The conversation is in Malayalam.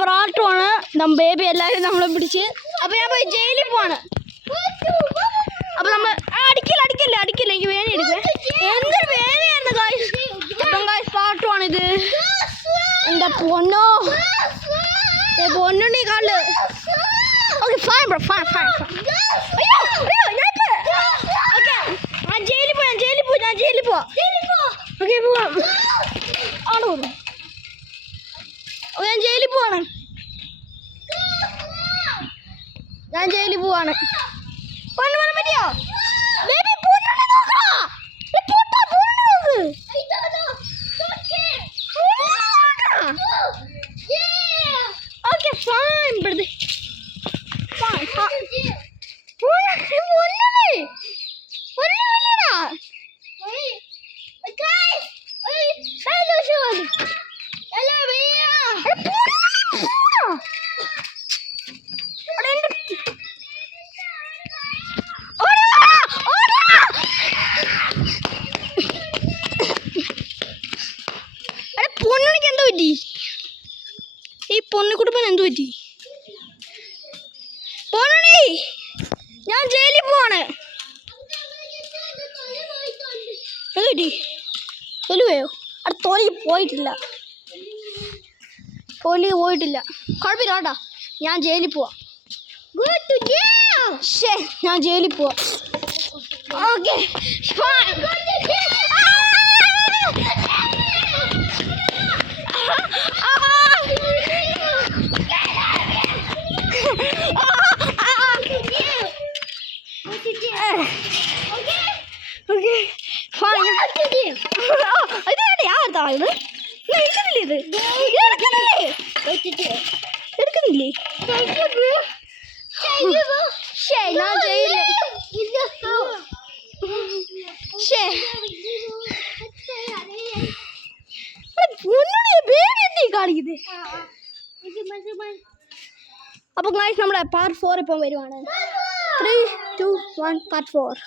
പ്രാട്ടമാണ് ബേബി എല്ലാവരും നമ്മളെ പിടിച്ച്. അപ്പോൾ ഞാൻ പോയി ജയിലിൽ പോവാണ്. അപ്പോൾ നമ്മൾ അടിക്കില്ല എനിക്ക് വേദന എടുക്കുക. എന്തൊരു വേദനയായിരുന്നു ഗായ്സ്. അപ്പം ഗായ്സ് പാട്ടുമാണിത്. എൻ്റെ പൊന്നോ പൊന്നുണ്ണി കാല്. Okay fine bro fine. അയ്യോ ഓക്കെ ഞാൻ ജയിലിൽ പോവാം. ഓക്കെ പോവാം. ആണോ ഞാൻ ജയിലിൽ പോവാണ്. പൊന്നു പറയാൻ പറ്റിയോ baby? Okay fine brother fine. പൊന്നുണിക്ക് എന്ത് പറ്റി? ഈ പൊന്നുകുടുംബൻ എന്ത് പറ്റി? പൊന്നുണി ഞാൻ ജയിലിൽ പോവാണ്. എന്ത് പറ്റി? തൊലിയോ? അത് തൊലി പോയിട്ടില്ല. കുഴപ്പമില്ല കേട്ടാ. ഞാൻ ജയിലിൽ പോവാം. ഞാൻ ജയിലിൽ പോവാം. ഓക്കെ എടുക്കുന്നില്ലേ? ഞാൻ ജയിലിൽ കാണിക്കുന്നത്. അപ്പൊ നമ്മുടെ പാർട്ട് 4 ഇപ്പം വരുവാണ്. 3, 2, 1 പാർട്ട് 4.